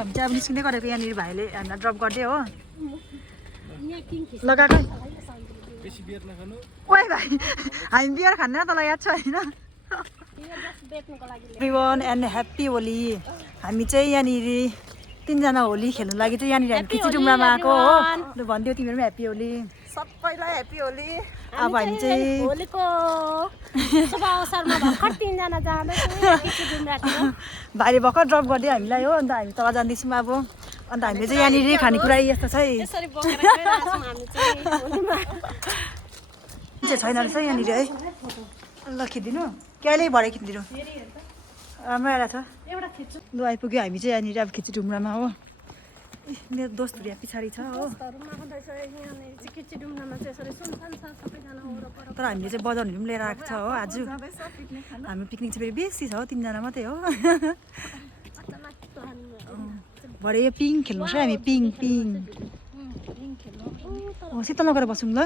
हामी चाहिँ अब निस्किँदै गरेको यहाँनिर भाइले हामीलाई ड्रप गरिदियो हो लगाएको ओए भाइ हामी बियर खान्न तँलाई याद छ होइन एभ्रिवान एन्ड ह्याप्पी होली हामी चाहिँ यहाँनिर 3 जना होली खेल्नु लागि चाहिँ यहाँनिर हामी खिचिडुङ्ग्रामा आएको हो लु भनिदियो तिमीहरू पनि ह्याप्पी होली सबैलाई ह्याप्पी होली अब हामी चाहिँ होलीको शुभ अवसरमा भर्खर 3 जना जाँदैछौँ खिचिडुङ्ग्रातिर भाइले भर्खर ड्रप गरिदियो हामीलाई हो अन्त हामी तल जाँदैछौँ अब अन्त हामीले चाहिँ यहाँनिर खानेकुरा यस्तो छ है यसरी बोकेर गइरहेछौँ हामी चाहिँ होलीमा छैन रहेछ यहाँनिर है ल खिचिदिनु कहिले भरे खिचिदिनु राम्रो आएर छ लु आइपुग्यो हामी चाहिँ यहाँनिर अब खिचिडुङ्ग्रामा हो मेरो दोस्तहरू यहाँ पछाडि छ हो तर हामीले चाहिँ बजाउनेहरू पनि लिएर आएको छ हो आज हाम्रो पिकनिक चाहिँ फेरि बेसी छ हो 3 जना मात्रै हो भरे यो पिङ खेल्नुपर्छ हामी पिङ शीतल लगेर बसौँ ल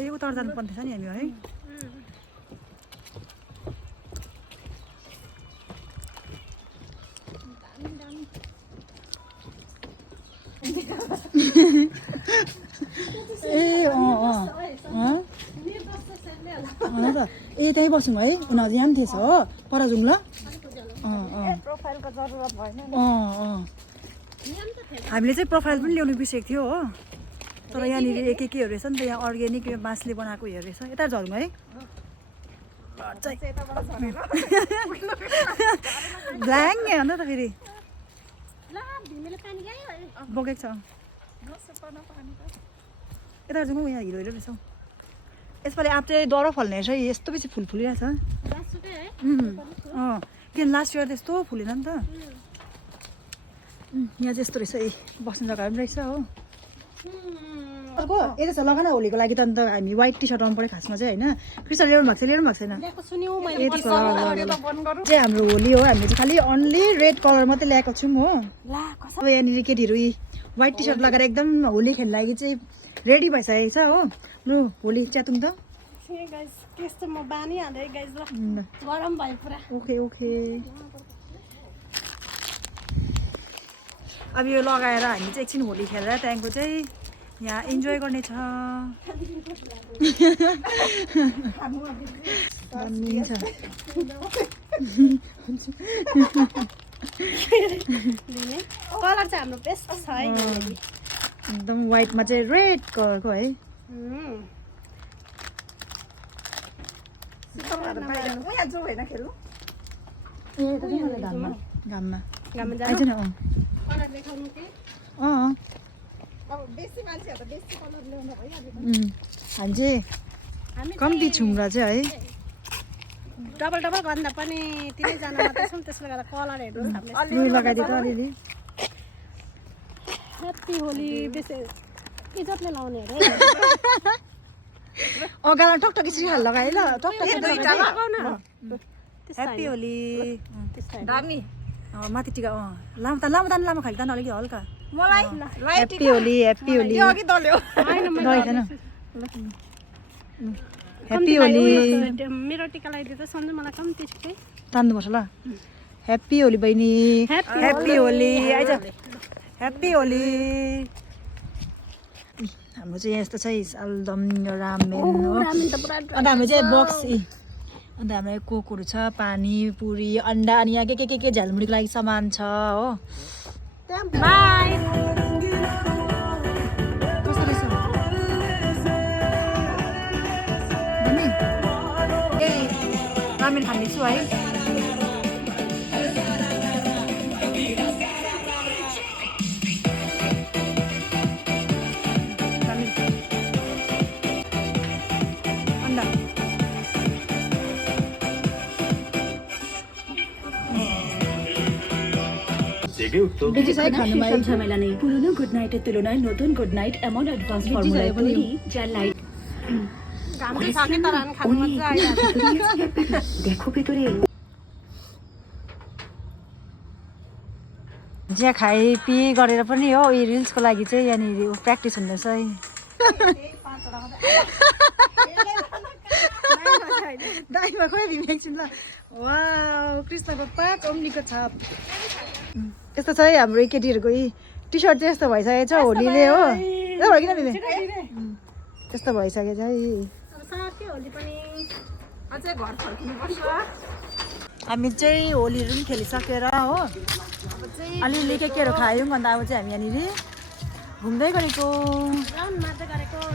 ए उता जानु पर्ने छ नि हामी है ए ए त्यहीँ बसौँ है उनीहरू यहाँ पनि थिएछ हो पर जाउँ ल हामीले चाहिँ प्रोफाइल पनि ल्याउनु बिर्सेको थियो हो तर यहाँनिर केहरू रहेछ नि त यहाँ अर्ग्यानिक बाँसले बनाएको हेर रहेछ यता झरौँ है ब्ल्याङ अन्त त फेरि बोकेको छ यता जाउँ यहाँ हिरो रहेछ यसपालि आँप चाहिँ डर फल्ने रहेछ यस्तो बेसी फुल फुलिरहेछ किन लास्ट इयर त्यस्तो फुलेन नि त यहाँ चाहिँ यस्तो रहेछ ए बस्ने जग्गाहरू पनि रहेछ हो यता छ लगान होलीको लागि त अन्त हामी व्हाइट टी सर्ट आउनु पऱ्यो खासमा चाहिँ होइन क्रिस्टल ल्याउनु भएको छैन चाहिँ हाम्रो होली हो हामीले चाहिँ खालि अन्ली रेड कलर मात्रै ल्याएको छौँ हो अब यहाँनिर केटीहरू व्हाइट टी सर्ट लगाएर एकदम होली खेल्नु लागि चाहिँ रेडी भइसकेको छ हो लु होली च्यातौँ त ओके अब यो लगाएर हामी चाहिँ एकछिन होली खेलेर त्यहाँदेखिको चाहिँ यहाँ इन्जोय गर्ने छ कलर चाहिँ हाम्रो बेस्ट छ है एकदम व्हाइटमा चाहिँ रेड कलरको है घाममा आइज न हामी चाहिँ कम्ती छौँ चाहिँ है डबल गर्दा पनि 3 जना मात्रै छौँ त्यसले गर्दा कलरहरू लगाइदिएको अलिअलि ह्याप्पी होली बेसी इज्जतले लाउने अरे गाला टकटक यसरी लगाए ल टकटक ह्याप्पी होली दामी माथि टिका लामो खालि त अलिकति हल्का मलाई ह्याप्पी होली ह्याप्पी होली मेरो टिका लगाइदिँदा सन्जु मलाई कम्ती छिटै तान्नुपर्छ ल ह्याप्पी होली बहिनी ह्याप्पी होली आइज ह्याप्पी होली हाम्रो चाहिँ यस्तो छ आलुदम रामेन हो अन्त हाम्रो चाहिँ बक्स अन्त हाम्रो कोकहरू छ पानी पुरी अन्डा अनि यहाँ के झालमुरीको लागि सामान छ हो बाई कस्तो रहेछ रामेन खानेछु है ঝামেলা নেই পুরনো গুড নাইটের তুলনায় নতুন গুড নাইট এমন অ্যাডভান্স ফর্মুলায় তৈরি যার লাইট দেখো ভেতরে चिया खाइपिई गरेर पनि हो यो रिल्सको लागि चाहिँ यहाँनिर प्र्याक्टिस हुँदैछ है दाइमा खोइ एकछिन ल वा कृष्णको 5 ओम्लीको छाप यस्तो छ है हाम्रो केटीहरूको टी सर्ट चाहिँ यस्तो भइसकेको छ होलीले हो किन दिने त्यस्तो भइसकेको छ है हामी चाहिँ होलीहरू पनि खेलिसकेर हो अलिअलि केहरू खायौँ अन्त अब चाहिँ हामी यहाँनिर घुम्दै गरेको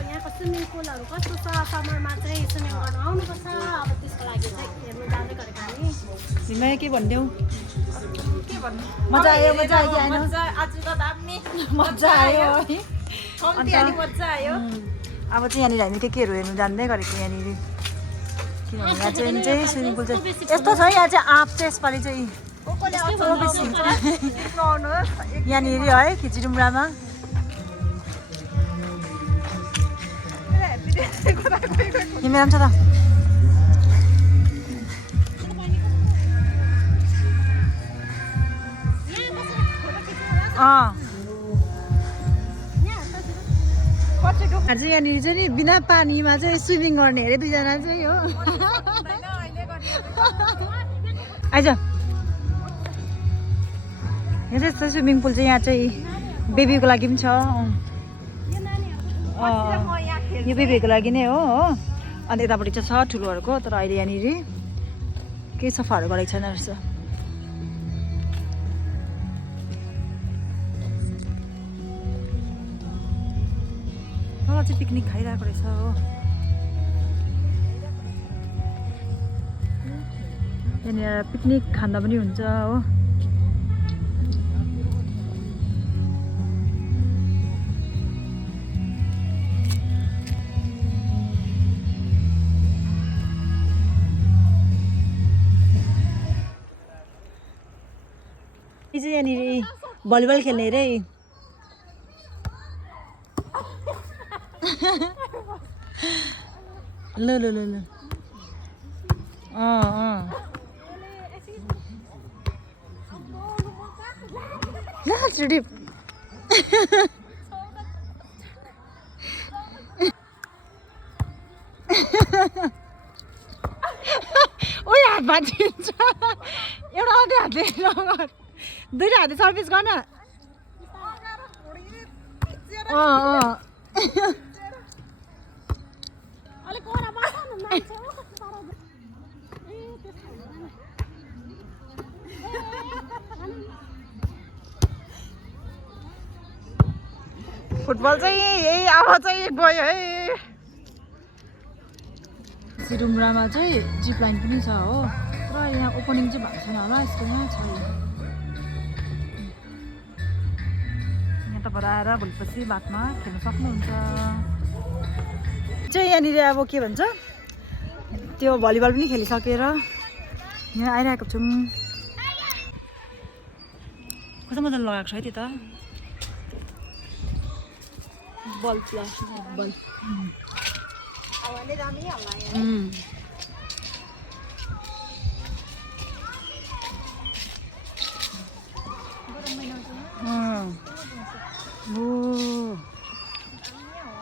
यहाँको स्विमिङ पुलहरू कस्तो छ समरमा चाहिँ स्विमिङ गर्नु आउनुपर्छ अब त्यसको लागि चाहिँ हेर्नु जाँदै गरेको हामी तिमीलाई के भनिदेऊ मजा आयो कि आएन मजा आयो अब चाहिँ यहाँनिर हामी केहरू हेर्नु जाँदै गरेको यहाँनिर किनभने यहाँ चाहिँ स्विमिङ पुल चाहिँ यस्तो छ यहाँ चाहिँ आँप चाहिँ यसपालि चाहिँ यहाँनिर है खिचिडुम्रामा तिमी राम्रो छ त चाहिँ यहाँनिर चाहिँ नि बिना पानीमा चाहिँ स्विमिङ गर्ने अरे दुईजना चाहिँ हो आइज यहाँ चाहिँ यस्तो स्विमिङ पुल चाहिँ यहाँ चाहिँ बेबीको लागि पनि छ यो बेबीको लागि नै हो अन्त यतापट्टि चाहिँ छ ठुलोहरूको तर अहिले यहाँनिर केही सफाहरू गरेको छैन रहेछ मलाई चाहिँ पिकनिक खाइरहेको रहेछ हो यहाँनिर पिकनिक खाँदा पनि हुन्छ हो चाहिँ यहाँनिर भलिबल खेल्ने अरे ल ल ल ल ओ हात भाँचिन्छ एउटा मात्रै हातले नगर दुईटा हातले सर्भिस गर्न फुटबल चाहिँ यही अब चाहिँ गयो है सिरुम्रामा चाहिँ जिप लाइन पनि छ हो तर यहाँ ओपनिङ चाहिँ भएको छैन होला यसको यहाँ छ यहाँ तपाईँ आएर भोलिपछि बादमा खेल्न सक्नुहुन्छ चाहिँ यहाँनिर अब के भन्छ त्यो भलिबल पनि खेलिसकेर यहाँ आइरहेको छौँ कस्तो मजाले लगाएको छ है त्यो त बल बल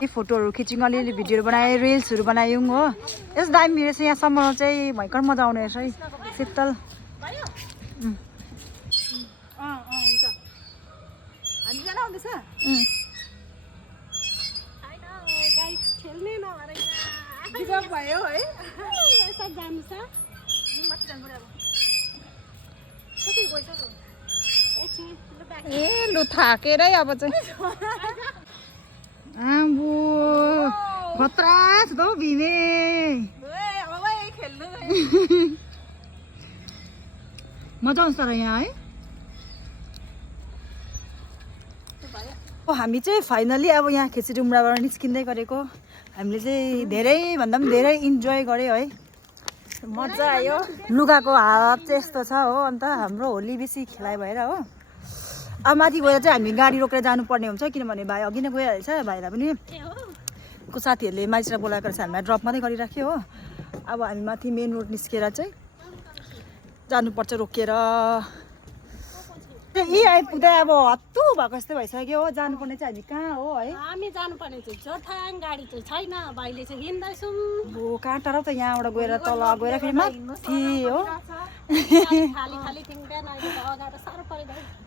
फोटोहरू खिच्यौँ अलिअलि भिडियोहरू बनायो रिल्सहरू बनायौँ हो यस्तो दामी रहेछ यहाँ समरमा चाहिँ भयङ्कर मजा आउने रहेछ है शीतल भयो है ए लु थाकेरै अब चाहिँ आम्बो खतरा छ त हौ भिमे मजा आउँछ तर यहाँ है हामी चाहिँ फाइनली अब यहाँ खिचिडुम्राबाट निस्किँदै गरेको हामीले चाहिँ धेरैभन्दा पनि धेरै इन्जोय गऱ्यो है मजा आयो लुगाको हात चाहिँ यस्तो छ हो अन्त हाम्रो होली बेसी खेलाइ भएर हो अब माथि गएर चाहिँ हामी गाडी रोकेर जानुपर्ने हुन्छ किनभने भाइ अघि नै गइहाल्छ भाइलाई पनि को साथीहरूले माइसरा बोलाएको रहेछ हामीलाई ड्रप मात्रै गरिराख्यो हो अब हामी माथि मेन रोड निस्केर चाहिँ जानुपर्छ रोकेर यी आइपुग्दा अब हत्तु भएको जस्तै भइसक्यो हो जानुपर्ने चाहिँ हामी कहाँ हो है हामी जानुपर्ने चाहिँ जोरथाङ गाडी चाहिँ छैन भाइले चाहिँ हिँड्दैछौँ हो कहाँ टाढो त यहाँबाट गएर तल गएर फेरि माथि हो खाली खाली तिमीलाई अहिले त अगाडि साह्रो परिरहेको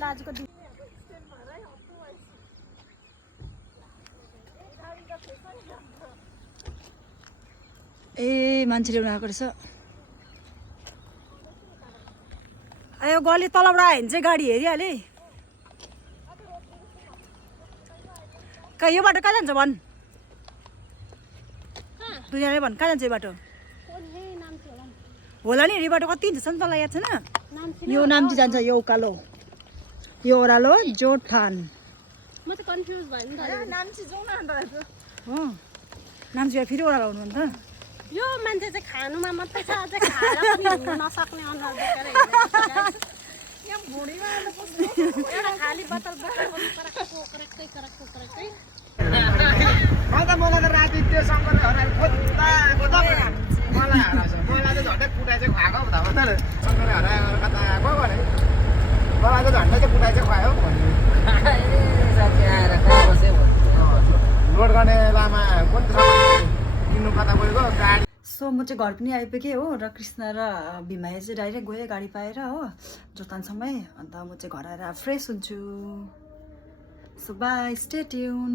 लाजको ए मान्छे ल्याउनु आएको रहेछ आयो गली तलबाट आयो भने चाहिँ गाडी हेरिहालेँ कहाँ यो बाटो कहाँ जान्छ भन् दुईजनाले भन् कहाँ जान्छ यो बाटो होला नि यो बाटो कति हिँड्छ नि तँलाई याद छैन यो नाम्ची जान्छ यो उकालो यो ओह्रालो जोरथाङ म चाहिँ कन्फ्युज भयो नि त नाम्ची जाउँ न अन्त हो नाम्ची फेरि ओह्रालो आउनु अन्त यो मान्छे चाहिँ खानुमा मात्रै छ अझै खाएर पनि हिँड्नु नसक्ने अनुहार बोकेर एउटा खाली बोतल मलाई त राति त्यो शङ्करले हराएर खोज्दा मलाई हराउँछ मलाई त झट्टै कुटाइ चाहिँ खुवाएको पो त शङ्करले हराएर कता आएको भने मलाई त झट्टै चाहिँ कुटाइ चाहिँ खुवायो भन्यो लोड गर्ने बेलामा कुन किन्नु कता गएको गाडी सो म चाहिँ घर पनि आइपुगेँ हो र कृष्ण र बिमाया चाहिँ डाइरेक्ट गएँ गाडी पाएर हो जोरथाङसम्मै अन्त म चाहिँ घर आएर फ्रेस हुन्छु सो बाई स्टे ट्युन